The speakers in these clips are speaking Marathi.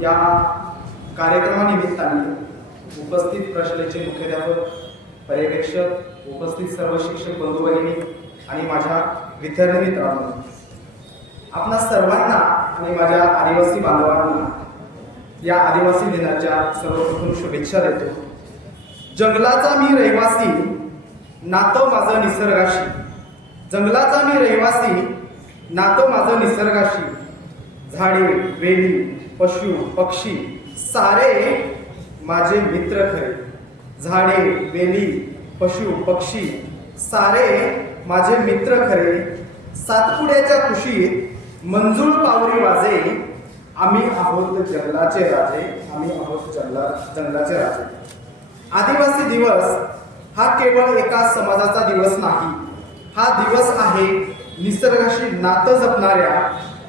या कार्यक्रमानिमित्ताने उपस्थित प्रश्नाचे मुख्याध्यापक, पर्यवेक्षक, उपस्थित सर्व शिक्षक बंधू भगिनी आणि माझ्या विद्यार्थी मित्रांनो, आपणा सर्वांना आणि माझ्या आदिवासी बांधवांना या आदिवासी दिनाच्या सर्वप्रथम शुभेच्छा देतो. जंगलाचा मी रहिवासी, नातं माझं निसर्गाशी. जंगलाचा मी रहिवासी, नातं माझं निसर्गाशी. झाडे, वेली, पशु, पक्षी सारे माझे मित्र खरे. झाडे, वेली, पशु, पक्षी सारे माझे मित्र खरे. सातपुड्याच्या कुशीत मंजूळ पावरी वाजे. आम्ही आहोत जंगलाचे राजे. आम्ही आहोत जंगलाचे राजे. आदिवासी दिवस हा केवळ एका समाजाचा दिवस नाही. हा दिवस आहे निसर्गाशी नातं जपणाऱ्या,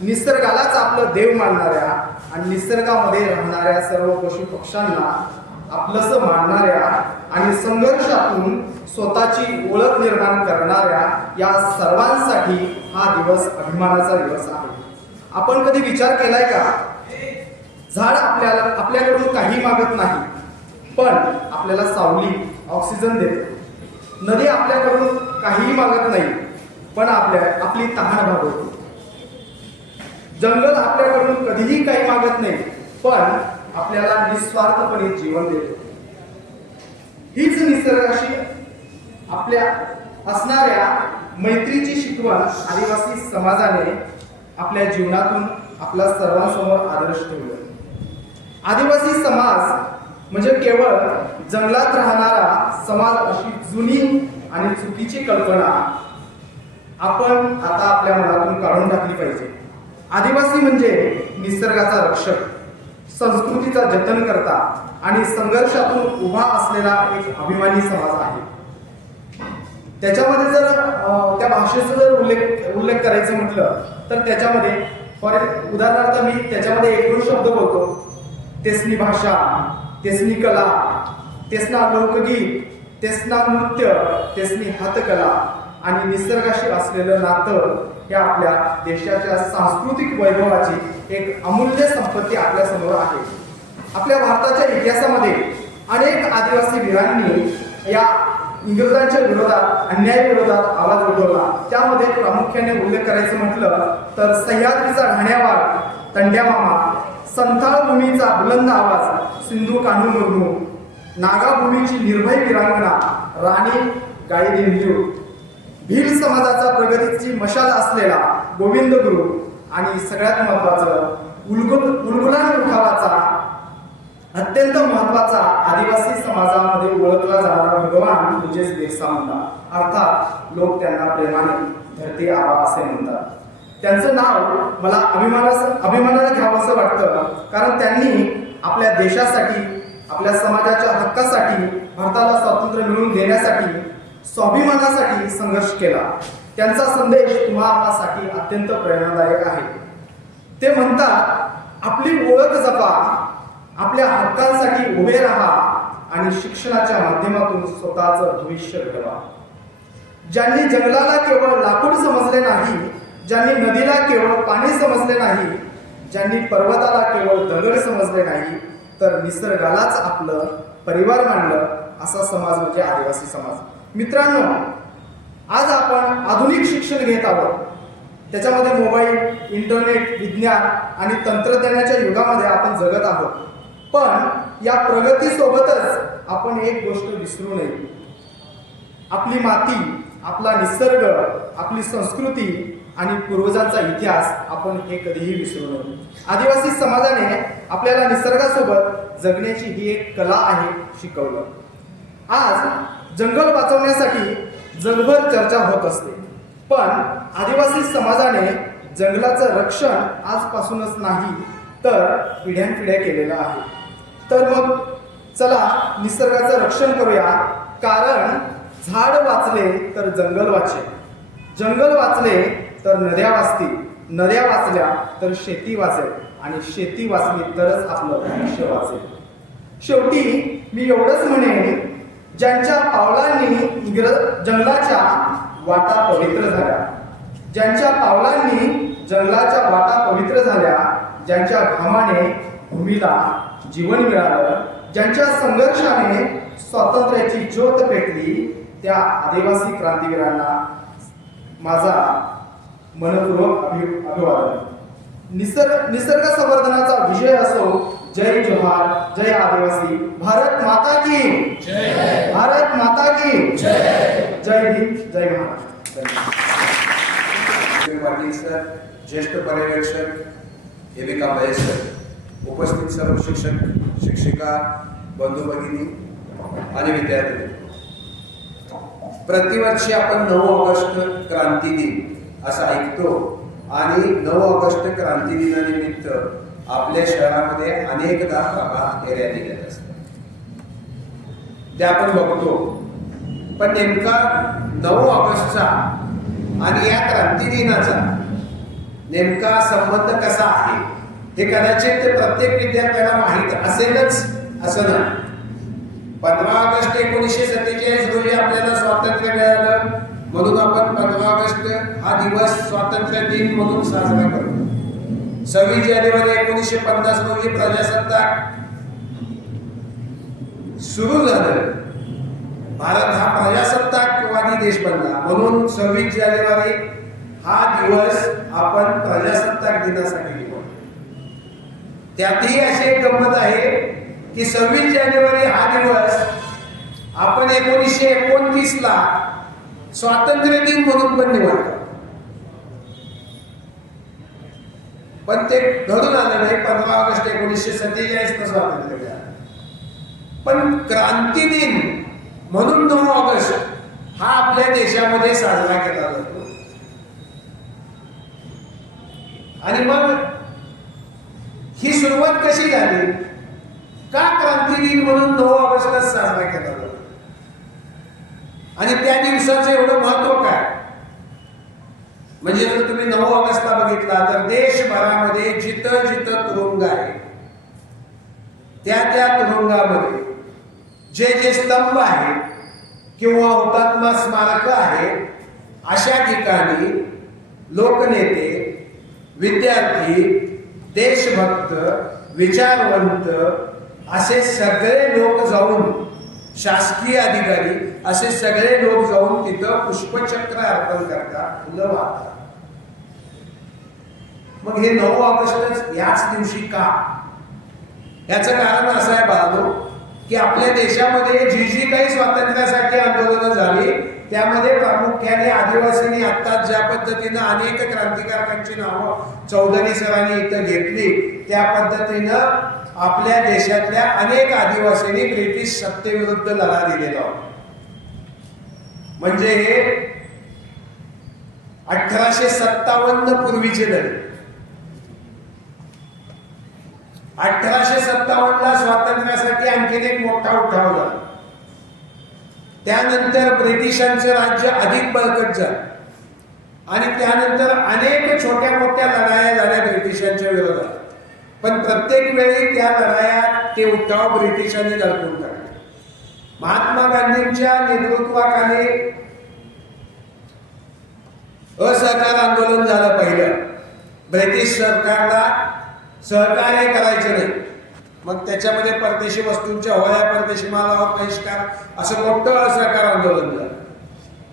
निसर्गालाच आपलं देव मानणाऱ्या आणि निसर्गामध्ये राहणाऱ्या सर्व पशु पक्ष्यांना आपलंसं मानणाऱ्या आणि संघर्षातून स्वतःची ओळख निर्माण करणाऱ्या या सर्वांसाठी हा दिवस अभिमानाचा दिवस आहे. आपण कधी विचार केलाय का? झाड आपल्याकडून काही मागत नाही, पण आपल्याला सावली, ऑक्सिजन देते. नदी आपल्याकडून काहीही मागत नाही, पण आपली तहान भागवते. जंगल आपल्याकडून कधीही काही मागत नाही, पण आपल्याला निस्वार्थपणे जीवन देतो. हीच निसर्गाशी आपल्या असणाऱ्या मैत्रीची शिकवण आदिवासी समाजाने आपल्या जीवनातून आपल्या सर्वांसमोर आदर्श ठेवला. आदिवासी समाज म्हणजे केवळ जंगलात राहणारा समाज अशी जुनी आणि चुकीची कल्पना आपण आता आपल्या मनातून काढून टाकली पाहिजे. आदिवासी म्हणजे निसर्गाचा रक्षक, संस्कृतीचा जतन करता आणि संघर्षातून उभा असलेला एक अभिमानी समाज आहे. त्याच्यामध्ये जर त्या भाषेचा जर उल्लेख करायचं म्हटलं तर त्याच्यामध्ये उदाहरणार्थ मी त्याच्यामध्ये एक दोन शब्द बोलतो. तेसनी भाषा, तेसनी कला, तेसना लोकगीत, तेसना नृत्य, तेसनी हातकला आणि निसर्गाशी असलेलं नातं हे आपल्या देशाच्या सांस्कृतिक वैभवाची एक अमूल्य संपत्ती आपल्या समोर आहे. आपल्या भारताच्या इतिहासामध्ये अनेक आदिवासी वीरांनी या इंग्रजांच्या विरोधात, अन्यायाविरोधात आवाज उठवला. त्यामध्ये प्रामुख्याने उल्लेख करायचं म्हटलं तर सह्याद्रीचा ढाण्यावाग तंड्या मामा, संथाळ भूमीचा बुलंद आवाज सिंधू कान्हू मुर्मू, नागाभूमीची निर्भय वीरांगना राणी गाईदिंडू, भील समाजाचा प्रगतीची मशाल असलेला गोविंद गुरु आणि सगळ्यात महत्वाचं उलगुलान उठावाचा अत्यंत महत्वाचा आदिवासी समाजामध्ये ओळखला जाणारा भगवान म्हणजेच बिरसा मुंडा. अर्थात लोक त्यांना प्रेमाने धरती आबा असे म्हणतात. त्यांचं नाव मला अभिमानाने घ्यावं असं वाटतं, कारण त्यांनी आपल्या देशासाठी, आपल्या समाजाच्या हक्कासाठी, भारताला स्वातंत्र्य मिळवून देण्यासाठी, स्वाभिमानासाठी संघर्ष केला. त्यांचा संदेश तुम्हासाठी अत्यंत प्रेरणादायक आहे. ते म्हणतात, आपली ओळख जपा, आपल्या हक्कांसाठी उभे राहा आणि शिक्षणाच्या माध्यमातून स्वतःचं भविष्य घडवा. ज्यांनी जंगलाला केवळ लाकूड समजले नाही, ज्यांनी नदीला केवळ पाणी समजले नाही, ज्यांनी पर्वताला केवळ दगड समजले नाही, तर निसर्गालाच आपलं परिवार मानलं, असा समाज म्हणजे आदिवासी समाज. मित्रांनो, आज आपण आधुनिक शिक्षण घेत आहोत. त्याच्यामध्ये मोबाईल, इंटरनेट, विज्ञान आणि तंत्रज्ञानाच्या युगामध्ये आपण जगत आहोत. पण या प्रगतीसोबतच आपण एक गोष्ट विसरू नये. आपली माती, आपला निसर्ग, आपली संस्कृती आणि पूर्वजांचा इतिहास आपण हे कधीही विसरू नये. आदिवासी समाजाने आपल्याला निसर्गासोबत जगण्याची ही एक कला आहे शिकवलं. आज जंगल वाचवण्यासाठी जगभर चर्चा होत असते, पण आदिवासी समाजाने जंगलाचं रक्षण आजपासूनच नाही तर पिढ्यानपिढ्या केलेलं आहे. तर मग चला निसर्गाचं रक्षण करूया, कारण झाड वाचले तर जंगल वाचेल, जंगल वाचले तर नद्या वाचतील, नद्या वाचल्या तर शेती वाचेल आणि शेती वाचली तरच आपलं आयुष्य वाचेल. शेवटी मी एवढंच म्हणेन, ज्यांच्या पावलांनी जंगलाच्या वाटा पवित्र झाल्या, ज्यांच्या पावलांनी जंगलाच्या वाटा पवित्र झाल्या, ज्यांच्या घामाने भूमीला जीवन मिळालं, ज्यांच्या संघर्षाने स्वातंत्र्याची ज्योत पेटली, त्या आदिवासी क्रांतिवीरांना माझा मनपूर्वक अभिवादन. निसर्ग संवर्धनाचा विषय असो. जय जोहार, जय आदिवासी. भारत माता की जय. भारत माता की जय. जय हिंद, जय महाराष्ट्र. पाटील सर, ज्येष्ठ पर्यवेक्षक एविका महेश्वर, उपस्थित सर्व शिक्षक शिक्षिका बंधू भगिनी आणि विद्यार्थी, प्रतिवर्षी आपण 9 ऑगस्ट क्रांती दिन असं ऐकतो आणि 9 ऑगस्ट क्रांती दिनानिमित्त आपल्या शहरामध्ये अनेकदा प्रभात फेऱ्या निघत असतात, ते आपण बघतो. पण नेमका 9 ऑगस्टचा आणि या क्रांती दिनाचा नेमका संबंध कसा आहे हे कदाचित प्रत्येक विद्यार्थ्याला माहीत असेलच असं नाही. 15 ऑगस्ट 1947 रोजी आपल्याला स्वातंत्र्य मिळालं, म्हणून आपण 15 ऑगस्ट हा दिवस स्वातंत्र्य दिन म्हणून साजरा करतो. 26 जानेवारी 1950 रोजी प्रजासत्ताक सुरू झालं. भारत हा प्रजासत्ताकवादी देश बनला, म्हणून 26 जानेवारी हा दिवस आपण प्रजासत्ताक दिनासाठी घेतो. त्यातही अशी एक गंमत आहे की 26 जानेवारी हा दिवस आपण 1929 ला स्वातंत्र्य दिन म्हणून पण निवडतो, पण ते घडून आलं नाही. 15 ऑगस्ट 1947 ला स्वातंत्र्य मिळालं. पण क्रांती दिन म्हणून 9 ऑगस्ट हा आपल्या देशामध्ये साजरा केला जातो. आणि मग ही सुरुवात कशी झाली? का क्रांती दिन म्हणून 9 ऑगस्टला साजरा केला जातो आणि त्या दिवसाचं एवढं महत्व काय? म्हणजे जर तुम्ही 9 ऑगस्टला बघितला तर देशभरामध्ये जिथं जिथं तुरुंग आहे त्या तुरुंगामध्ये जे स्तंभ आहे किंवा हुतात्मा स्मारक आहे, अशा ठिकाणी लोकनेते, विद्यार्थी, देशभक्त, विचारवंत असे सगळे लोक जाऊन, शासकीय अधिकारी असे सगळे लोक जाऊन तिथं पुष्पचक्र अर्पण करतात, फुलं वाहतात. मग हे 9 ऑगस्ट याच दिवशी का? याचं कारण असं आहे बाळांनो, की आपल्या देशामध्ये जी काही स्वातंत्र्यासाठी आंदोलनं झाली त्यामध्ये प्रामुख्याने आदिवासींनी आत्ताच ज्या पद्धतीनं अनेक क्रांतिकारकांची नावं चौधरी सरांनी इथं घेतली, त्या पद्धतीनं आपल्या देशातल्या अनेक आदिवासींनी ब्रिटिश सत्तेविरुद्ध लढा दिलेला होता. म्हणजे हे 1857 पूर्वीचे लढे. 1857 ला स्वातंत्र्यासाठी आणखीन एक मोठा उठाव झाला. त्यानंतर ब्रिटिशांचं राज्य अधिक बळकट झालं आणि त्यानंतर अनेक छोट्या मोठ्या लढाया झाल्या ब्रिटिशांच्या विरोधात. पण प्रत्येक वेळी त्या लढायात ते उठाव ब्रिटिशांनी दडपून काढले. महात्मा गांधींच्या नेतृत्वाखाली असहकार आंदोलन झालं पहिलं. ब्रिटिश सरकारला सहकार्य करायचे नाही, मग त्याच्यामध्ये परदेशी वस्तूंच्या होळ्या, परदेशी मालावर बहिष्कार असं मोठं असहकार आंदोलन झालं.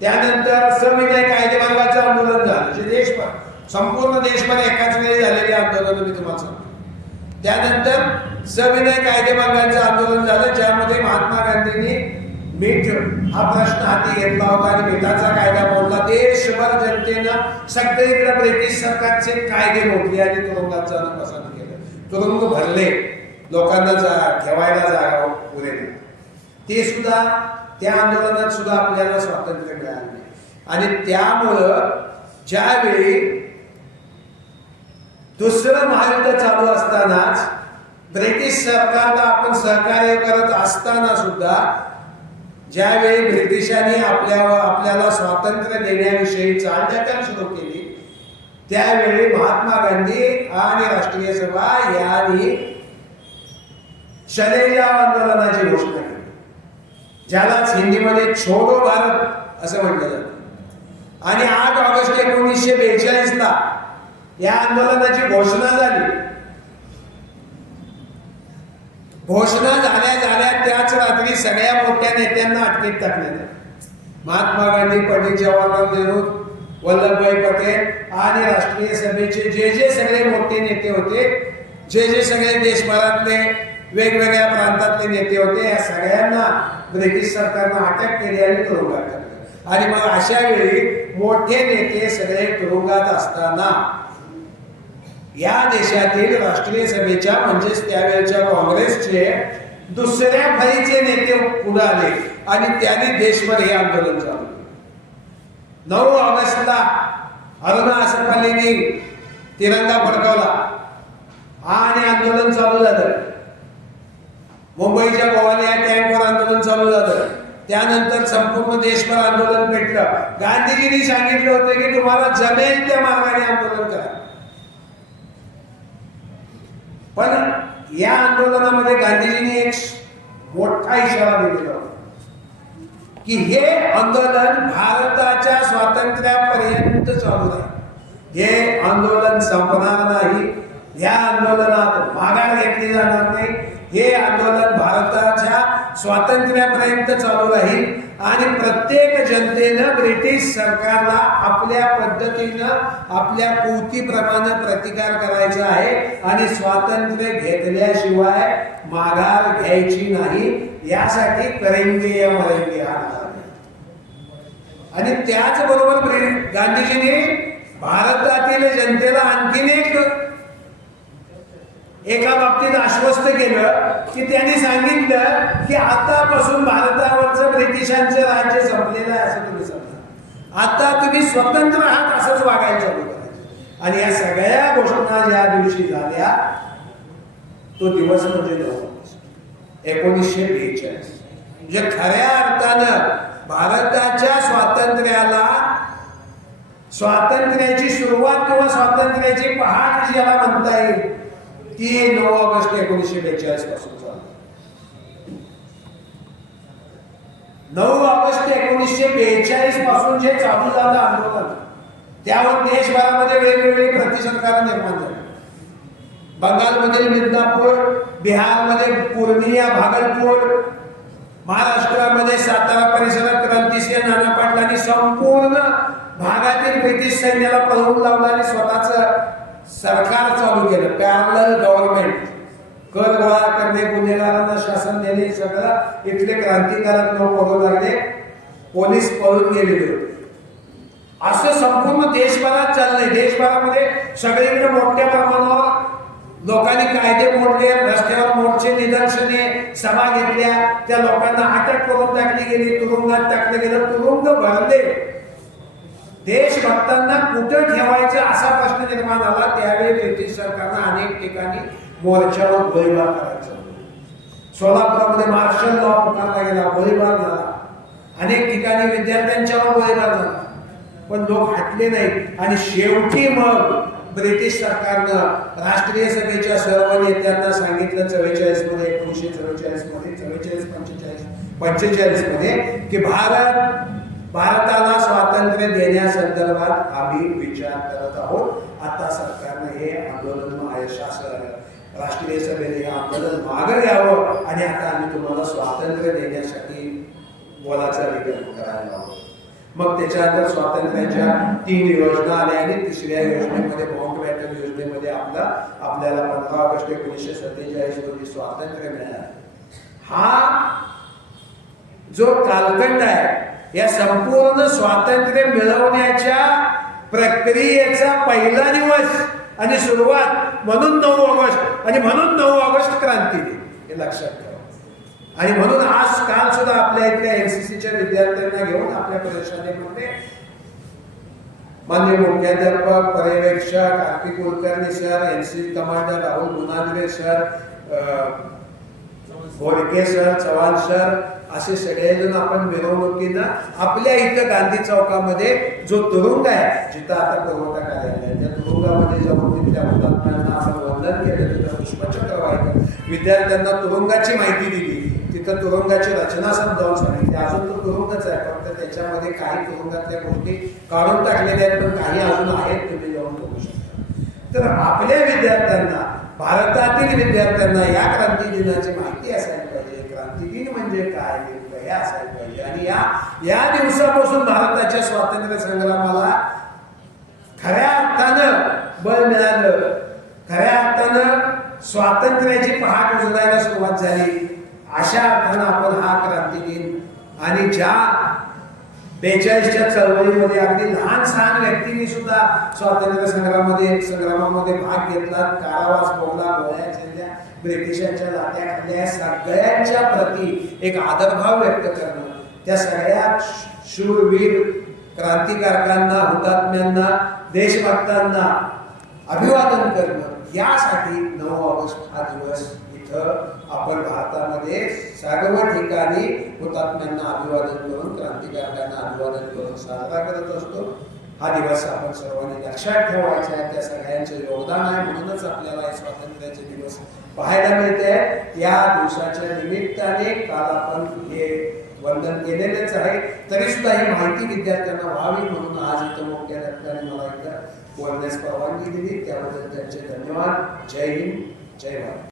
त्यानंतर सविनय कायदेभंगाचं आंदोलन झालं, जे देशभर संपूर्ण देशभर एकाच वेळी झालेली आंदोलन मी तुम्हाला सांगतो. त्यानंतर सविनय कायदेभंगाचं आंदोलन झालं, ज्यामध्ये महात्मा गांधींनी मीठ हा प्रश्न हाती घेतला होता आणि मिठाचा कायदा मोडला. देशभर जनतेनं सगळीकडे ब्रिटिश सरकारचे कायदे मोडले आणि तुरुंगात जाणं पसंत केलं. तुरुंग भरले, लोकांना ठेवायला जागा पुरे नाही. ते सुद्धा त्या आंदोलनात सुद्धा आपल्याला स्वातंत्र्य मिळालं नाही. आणि त्यामुळं ज्यावेळी दुसरं महायुद्ध चालू असतानाच ब्रिटिश सरकारला आपण सहकार्य करत असताना सुद्धा ज्यावेळी ब्रिटिशांनी आपल्याला स्वातंत्र्य देण्याविषयी चालढकल सुरू केली, त्यावेळी महात्मा गांधी आणि राष्ट्रीय सभा यांनी शलेजाव आंदोलनाची घोषणा केली, ज्यालाच हिंदीमध्ये छोडो भारत असं म्हटलं जातं. आणि 8 ऑगस्ट 1942 ला या आंदोलनाची घोषणा झाली घोषणा झाल्या झाल्या त्याच रात्री सगळ्या मोठ्या नेत्यांना अटकेत टाकण्यात आलं. महात्मा गांधी, पंडित जवाहरलाल नेहरू, वल्लभभाई पटेल आणि राष्ट्रीय सभेचे जे जे सगळे मोठे नेते होते, जे जे सगळे देशभरातले वेगवेगळ्या प्रांतातले नेते होते, या सगळ्यांना ब्रिटिश सरकारनं अटक केली आणि तुरुंगात टाकलं. आणि मग अशा वेळी मोठे नेते सगळे तुरुंगात असताना या देशातील राष्ट्रीय सभेच्या म्हणजेच त्यावेळेच्या काँग्रेसचे दुसऱ्या फळीचे नेते पुढे आले आणि त्यांनी देशभर हे आंदोलन चालू. 9 ऑगस्टला अरुणा असफ अलींनी तिरंगा फडकवला आणि आंदोलन चालू झालं. मुंबईच्या गोवालिया टँकवर आंदोलन चालू झालं. त्यानंतर संपूर्ण देशभर आंदोलन पेटलं. गांधीजींनी सांगितलं होतं की तुम्हाला जमेल त्या मार्गाने आंदोलन करा. पण या आंदोलनामध्ये गांधीजींनी एक मोठा इशारा दिलेला होता की हे आंदोलन भारताच्या स्वातंत्र्यापर्यंत चालू आहे. हे आंदोलन संपणार नाही. या आंदोलनात माघार घेतली जाणार नाही. हे आंदोलन भारताच्या स्वातंत्र्यापर्यंत चालू राहील आणि प्रत्येक जनतेनं ब्रिटिश सरकारला आपल्या पद्धतीनं आपल्या कुवतीप्रमाणे प्रतिकार करायचा आहे आणि स्वातंत्र्य घेतल्याशिवाय माघार घ्यायची नाही. यासाठी करेंगे या मरेंगे हा नारा. आणि त्याचबरोबर गांधीजींनी भारतातील जनतेला आणखीन एका बाबतीत आश्वस्त केलं की त्यांनी सांगितलं की आतापासून भारतावरचं ब्रिटिशांचं राज्य संपलेलं आहे असं तुम्ही समजा. आता तुम्ही स्वतंत्र आहात असंच वागायला चालू करायचं. आणि या सगळ्या घोषणा ज्या दिवशी झाल्या तो दिवस म्हणजे 9 ऑगस्ट 1942. म्हणजे खऱ्या अर्थानं भारताच्या स्वातंत्र्याची सुरुवात किंवा स्वातंत्र्याची पहाट ज्याला म्हणता येईल ती 9 ऑगस्ट 1942 पासून चालू. 9 ऑगस्ट 1942 पासून जे चालू झालं आंदोलन त्यावर देशभरामध्ये वेगवेगळी प्रतिसरकार निर्माण झाली. बंगालमधील मिदनापूर, बिहारमध्ये पूर्णिया, भागलपूर, महाराष्ट्रामध्ये सातारा परिसरात क्रांतिसिंह नाना पाटलांनी संपूर्ण भागातील ब्रिटिश सैन्याला पळवून लावलं आणि स्वतःच सरकार चालू केलं. Parallel government. कर गोळा करणे, गुन्हेगारांना शासन देणे, सगळं इथले क्रांतिकारक लोक पळू लागले. पोलीस पळून गेलेले होते. असं संपूर्ण देशभरात चाललंय. देशभरामध्ये सगळीकडे मोठ्या प्रमाणावर लोकांनी कायदे मोडले, रस्त्यावर मोर्चे, निदर्शने, सभा घेतल्या. त्या लोकांना अटक करून टाकली गेली, तुरुंगात टाकलं गेलं, तुरुंग भरले. देशभक्तांना कुठं ठेवायचं असा प्रश्न निर्माण झाला. त्यावेळी ब्रिटिश सरकारनं अनेक ठिकाणी मोर्चावर गोळीबार करायचा. सोलापुरामध्ये मार्शल लॉ पुकारला गेला, गोळीबार झाला. अनेक ठिकाणी विद्यार्थ्यांच्यावर गोळीबार झाला. पण लोक हटले नाहीत आणि शेवटी मग ब्रिटिश सरकारनं राष्ट्रीय सभेच्या सर्व नेत्यांना सांगितलं 1944 मध्ये 45 मध्ये की भारताला स्वातंत्र्य देण्यासंदर्भात आम्ही विचार करत आहोत. आता सरकारने हे आंदोलन राष्ट्रीय सभेने हे आंदोलन मागे घ्यावं आणि आता आम्ही तुम्हाला स्वातंत्र्य देण्यासाठी बोलाचा विकल्प करायला हवं. मग त्याच्यानंतर स्वातंत्र्याच्या 3 योजना आल्या आणि 3ऱ्या योजनेमध्ये माउंटबॅटन योजनेमध्ये आपल्याला 15 ऑगस्ट 1947 रोजी स्वातंत्र्य मिळालं. हा जो कालखंड आहे या संपूर्ण स्वातंत्र्य मिळवण्याच्या प्रक्रियेचा पहिला दिवस आणि सुरुवात म्हणून 9 ऑगस्ट आणि म्हणून 9 ऑगस्ट क्रांती हे लक्षात ठेवा. आणि म्हणून आज काल सुद्धा आपल्या इथल्या एनसीसीच्या विद्यार्थ्यांना घेऊन आपल्या प्रदर्शनामध्ये माननीय मुख्याध्यापक, पर्यवेक्षक RP Kulkarni sir, NCC commander Rahul Gunadare sir, Ghodke sir, Chavan sir असे सगळेजण आपण मिरवणुकीनं आपल्या इथं गांधी चौकामध्ये जो तुरुंग आहे जिथं आता पुरवठा कार्यालय आहे त्या तुरुंगामध्ये जाऊन तिथल्या हुतात्म्यांना आपण वंदन केलं. तिथं पुष्पचक्र वाहिलं. विद्यार्थ्यांना तुरुंगाची माहिती दिली. तिथं तुरुंगाची रचना समजावून सांगितली. अजून तो तुरुंगच आहे, फक्त त्याच्यामध्ये काही तुरुंगातल्या गोष्टी काढून टाकलेल्या आहेत पण काही अजून आहेत, तुम्ही जाऊन बघू शकता. तर आपल्या विद्यार्थ्यांना भारतातील विद्यार्थ्यांना या क्रांती दिनाची माहिती असायला पाहिजे. क्रांती दिन म्हणजे काय नेमकं हे असायला पाहिजे. आणि या दिवसापासून भारताच्या स्वातंत्र्य संग्रामाला खऱ्या अर्थानं बळ मिळालं, खऱ्या अर्थानं स्वातंत्र्याची पहाट उजळायला सुरुवात झाली. अशा अर्थानं आपण हा क्रांती दिन आणि ज्या 42च्या चळवळीमध्ये अगदी लहान सहान व्यक्तींनी सुद्धा स्वातंत्र्य संग्रामामध्ये भाग घेतला, कारावास भोगला, गोळ्या झेलल्या, ब्रिटिशांच्या लाट्या खाल्ल्या, सगळ्यांच्या प्रती एक आदरभाव व्यक्त करणं, त्या सगळ्या शूरवीर क्रांतिकारकांना, हुतात्म्यांना, देशभक्तांना अभिवादन करणं, यासाठी 9 ऑगस्ट हा दिवस इथं आपण भारतामध्ये सर्व ठिकाणी हुतात्म्यांना अभिवादन करून, क्रांतिकारकांना अभिवादन करून साजरा करत असतो. हा दिवस आपण सर्वांनी लक्षात ठेवायचा आहे. त्या सगळ्यांचे योगदान आहे, म्हणूनच आपल्याला हे स्वातंत्र्याचे दिवस पाहायला मिळते. या दिवसाच्या निमित्ताने काल आपण हे वंदन केलेलेच आहे, तरी सुद्धा ही माहिती विद्यार्थ्यांना व्हावी म्हणून आज इथं मुख्याध्यापकांनी मला एकदा बोलण्यास परवानगी दिली, त्याबद्दल त्यांचे धन्यवाद. जय हिंद, जय भारत.